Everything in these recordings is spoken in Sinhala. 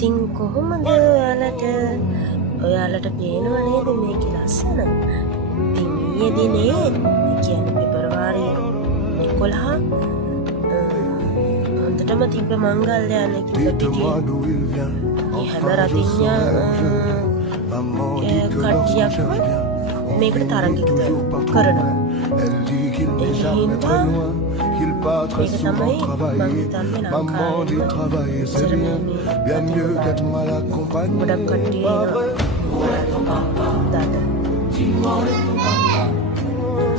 ඉතින් කොහොමද ඔයාලට පේනව නේද මේක ලස්සන? ඉතින් ඊයේ දිනේ කියන්නේ පෙබරවාරි 11 හොඳටම තිබ්බ මංගල්‍යයන් කිව්වා ඒ හැම රතිඤ්ඤා කට්ටියක් මේකට තරංගිත කරනවා. ඒ හින්දා මේක තමයි මම හිතන්නේ ලංකාවේ ගොඩක් කට්ටිය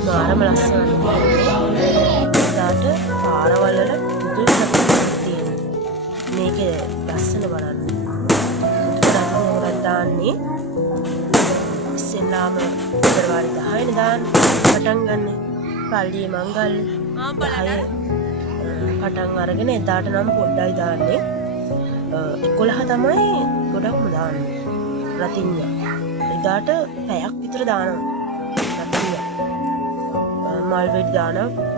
මාරම ලස්සනයි. දාට පාරවල් වල පුදුම තියෙනවා. මේකේ ලස්සන බලන්න. දාන්නේ ඉස්සෙල්ලාම පෙබරවාරි 10 දාන්න පටන් ගන්න. පල්ලියේ මංගල්‍ය 10 පටන් අරගෙන එදාට නම් පොඩ්ඩයි දාන්නේ. 11 තමයි ගොඩක්ම දාන්නේ. රතිඤ්ඤා. එදාට පැයක් විතර දානවා. රතිඤ්ඤා. මල් වෙඩි දානවා.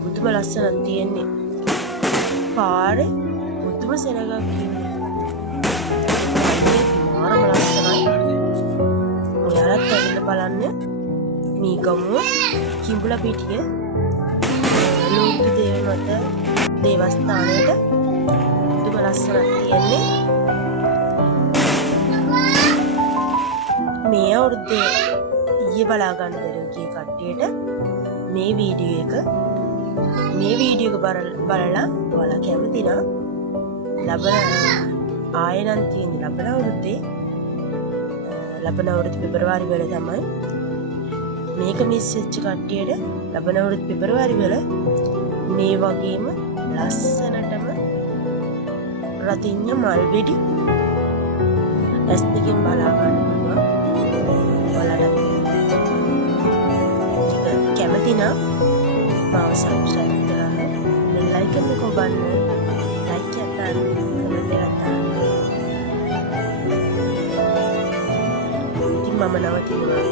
පුදුම ලස්සනක් තියෙන්නේ. පාරේ පුදුම සෙනගක් තියෙනවා. මාරම ලස්සනයි. ඔයාලත් ඇවිල්ලා බලන්න. මීගමුව කිඹුලා පිටිය ලෝක දේවමත දේවස්ථානයට පුදුම ලස්සනක් තියෙන්නේ. මේ අවුරුද්දේ ඊයේ බලා ගන්න දරුවෝ කට්ටියට මේ වීඩියෝ එක බලලා ඔයාලා කැමති නම් ලබන ආයෙනම් තියෙන ලබන අවුරුද්දේ පෙබරවාරි වල තමයි මේක මිස් වෙච්ච කට්ටියට ලබන අවුරුදු පෙබරවාරි වල මේ වගේම ලස්සනටම රතිඤ්ඤා මල් වෙඩි ඇස් දෙකෙන් බලා ගන්න පුළුවන්. ඔයාලට කැමති නම් මාව සබ්ස්ක්‍රයිබ් කරන්න, බෙල් අයිකන් එක ඔබන්න, ලයික් එකක් දාන්න, කමෙන්ට් එකක් දාන්න. ඉතින් මම නවතිනවා.